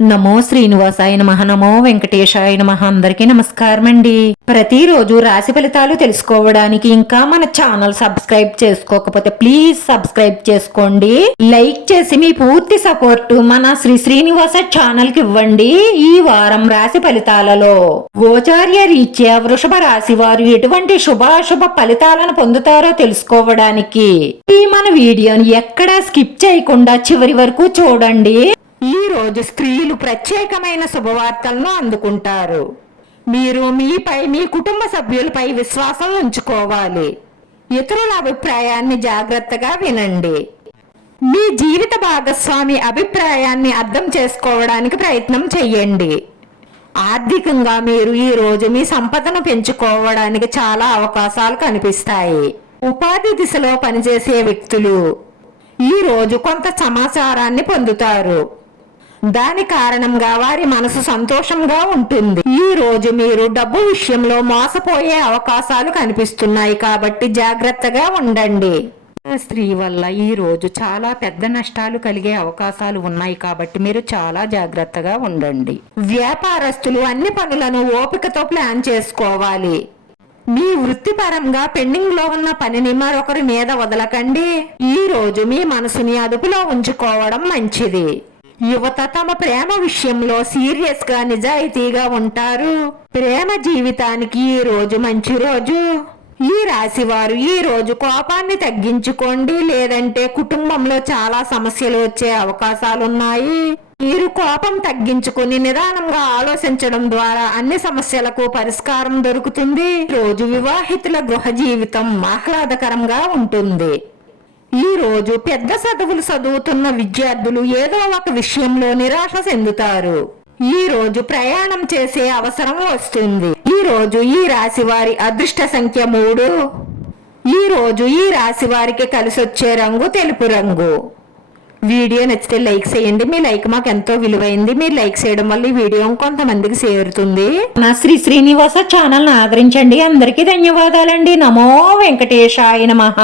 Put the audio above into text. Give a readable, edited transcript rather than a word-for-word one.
నమో శ్రీనివాసాయ నమః, నమో వెంకటేశాయ నమః. అందరికీ నమస్కారం అండి. ప్రతిరోజు రాశి ఫలితాలు తెలుసుకోవడానికి ఇంకా మన ఛానల్ సబ్స్క్రైబ్ చేసుకోకపోతే ప్లీజ్ సబ్స్క్రైబ్ చేసుకోండి. లైక్ చేసి మీ పూర్తి సపోర్ట్ మన శ్రీనివాస ఛానల్ కి ఇవ్వండి. ఈ వారం రాశి ఫలితాలలో గోచార్య రీత్యా వృషభ రాశి వారు ఎటువంటి శుభాశుభ ఫలితాలను పొందుతారో తెలుసుకోవడానికి ఈ మన వీడియోని ఎక్కడా స్కిప్ చేయకుండా చివరి వరకు చూడండి. ఈ రోజు స్త్రీలు ప్రత్యేకమైన శుభవార్తలను అందుకుంటారు. మీరు మీపై, మీ కుటుంబ సభ్యులపై విశ్వాసం ఉంచుకోవాలి. ఇతరుల అభిప్రాయాన్ని జాగ్రత్తగా వినండి. మీ జీవిత భాగస్వామి అభిప్రాయాన్ని అర్థం చేసుకోవడానికి ప్రయత్నం చేయండి. ఆర్థికంగా మీరు ఈ రోజు మీ సంపదను పెంచుకోవడానికి చాలా అవకాశాలు కనిపిస్తాయి. ఉపాధి దిశలో పనిచేసే వ్యక్తులు ఈ రోజు కొంత సమాచారాన్ని పొందుతారు. దాని కారణంగా వారి మనసు సంతోషంగా ఉంటుంది. ఈ రోజు మీరు డబ్బు విషయంలో మోసపోయే అవకాశాలు కనిపిస్తున్నాయి కాబట్టి జాగ్రత్తగా ఉండండి. స్త్రీ వల్ల ఈ రోజు చాలా పెద్ద నష్టాలు కలిగే అవకాశాలు ఉన్నాయి కాబట్టి మీరు చాలా జాగ్రత్తగా ఉండండి. వ్యాపారస్తులు అన్ని పనులను ఓపికతో ప్లాన్ చేసుకోవాలి. మీ వృత్తిపరంగా పెండింగ్ లో ఉన్న పనిని మరొకరి మీద వదలకండి. ఈ రోజు మీ మనసుని అదుపులో ఉంచుకోవడం మంచిది. యువత తమ ప్రేమ విషయంలో సీరియస్ గా, నిజాయితీగా ఉంటారు. ప్రేమ జీవితానికి ఈ రోజు మంచి రోజు. ఈ రాశి వారు ఈ రోజు కోపాన్ని తగ్గించుకోండి, లేదంటే కుటుంబంలో చాలా సమస్యలు వచ్చే అవకాశాలున్నాయి. మీరు కోపం తగ్గించుకుని నిదానంగా ఆలోచించడం ద్వారా అన్ని సమస్యలకు పరిష్కారం దొరుకుతుంది. రోజు వివాహితుల గృహ జీవితం ఆహ్లాదకరంగా ఉంటుంది. ఈ రోజు పెద్ద చదువులు చదువుతున్న విద్యార్థులు ఏదో ఒక విషయంలో నిరాశ చెందుతారు. ఈ రోజు ప్రయాణం చేసే అవసరం వస్తుంది. ఈ రోజు ఈ రాశి వారి అదృష్ట సంఖ్య 3. ఈ రోజు ఈ రాశి వారికి కలిసొచ్చే రంగు తెలుపు రంగు. వీడియో నచ్చితే లైక్ చేయండి. మీ లైక్ మాకు ఎంతో విలువైంది. మీరు లైక్ చేయడం వల్ల ఈ వీడియో కొంతమందికి చేరుతుంది. నా శ్రీనివాస ఛానల్ ఆదరించండి. అందరికీ ధన్యవాదాలండి. నమో వెంకటేశాయ నమః.